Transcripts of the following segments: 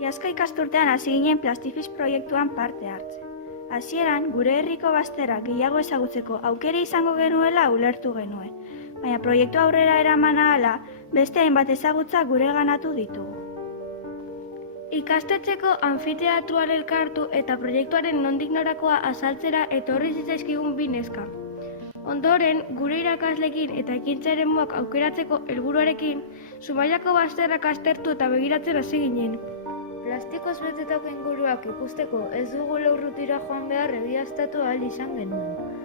Iazko ikasturtean hasi ginen Plastifix proiektuan parte hartzen. Hasieran, gure herriko bazterrak gehiago ezagutzeko aukera izango genuela ulertu genuen, baina proiektu aurrera eraman ahala, beste hainbat ezagutza gure ganatu ditugu. Ikastetxeko anfiteatruan elkartu eta proiektuaren nondik norakoa azaltzera etorri zitzaizkigun bi neska. Ondoren, gure irakasleekin eta ekintza eremuak aukeratzeko helburuarekin, Zumaiako bazterrak aztertu eta begiratzen hasi ginen. Plastikoz betetako inguruak ikusteko ez dugu lurrutira joan behar egiaztatu ahal izan genuen.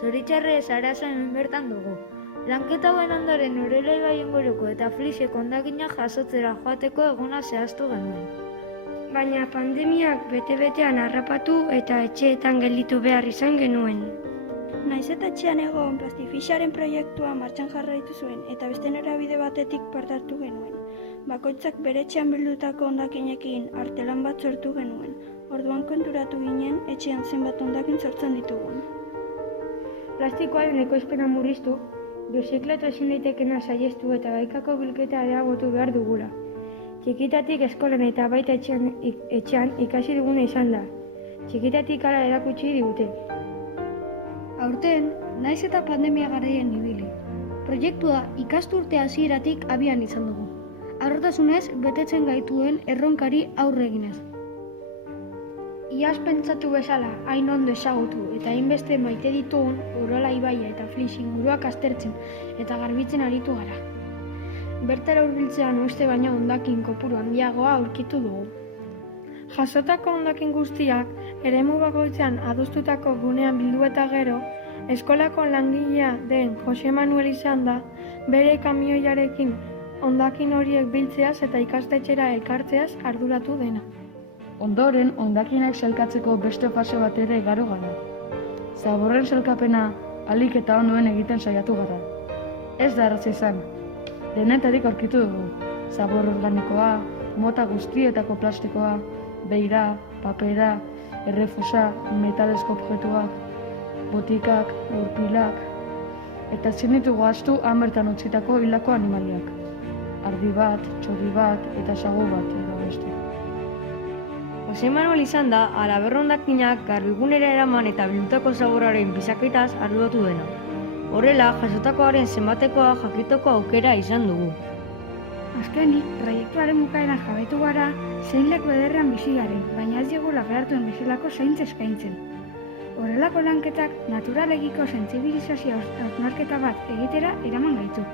Zoritxarrez arazoen bertan dugu. Lanketa hauen ondoren Urela ibai inguruko eta Flixeko hondakinak jasotzera joateko eguna zehaztu genuen. Baina pandemiak bete-betean harrapatu eta etxeetan gelditu behar izan genuen. Naiz eta etxean egon Plastifixaren proiektua martxan jarraitu zuen eta beste norabide batetik parte hartu genuen. Bakoitzak bere etxean bildutako hondakinekin artelan bat sortu genuen. Orduan konturatu ginen etxean zenbat hondakin sortzen ditugun. Plastikoaren ekoizpena murriztu, birziklatu ezin daitekeena saihestu eta gaikako bilketa areagotu behar dugula. Txikitatik eskolan eta baita etxean ikasi duguna izan da. Txikitatik hala erakutsi digute. Aurten, naiz eta pandemia garaien ibili. Proiektua ikasturte hasieratik abian izan dugu. Harrotasunez betetzen gaituen erronkari aurre eginez. Iaz pentsatu bezala, hain ondo ezagutu eta hainbeste maite ditugun Urola ibaia eta Flix inguruak aztertzen eta garbitzen aritu gara. Bertara hurbiltzean uste baina hondakin kopuru handiagoa aurkitu dugu. Jasotako hondakin guztiak eremu bakoitzean adostutako gunean bildu eta gero, eskolako langilea den Jose Manuel izan da bere kamioiarekin hondakin horiek biltzeaz eta ikastetxera ekartzeaz arduratu dena. Ondoren, hondakinak sailkatzeko beste fase bat ere igaro gara. Zaborren sailkapena ahalik eta ondoen egiten saiatu gara. Ez da erraza izan. Denetarik aurkitu dugu. Zabor organikoa, mota guztietako plastikoa, beira, papera, errefusa, metalezko objektuak, botikak, gurpilak, eta ezin ditugu ahaztu han bertan utzitako hildako animaliak. Ardi bat, txori bat eta sagu bat edo beste. Jose Manuel izan da, Alaber hondakinak garbigunera eraman eta bildutako zaborraren bisaketaz arduratu dena. Horrela, jasotakoaren zenbatekoa jakiteko aukera izan dugu. Azkenik, proiektuaren bukaeran jabetu gara zein leku ederrean bizi garen, baina ez diegula behartuen bezalako zaintza eskaintzen. Horrelako lanketak naturalegiko sentsibilizazio hausnarketa bat egitera eraman gaitu.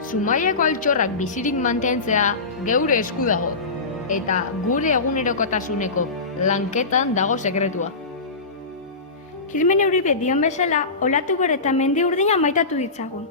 Zumaiako altxorrak bizirik mantentzea geure esku dago, eta gure egunerokotasuneko lanketan dago sekretua. Kirmen Euribe dion bezala, olatu gore eta mendi urdina maitatu ditzagun.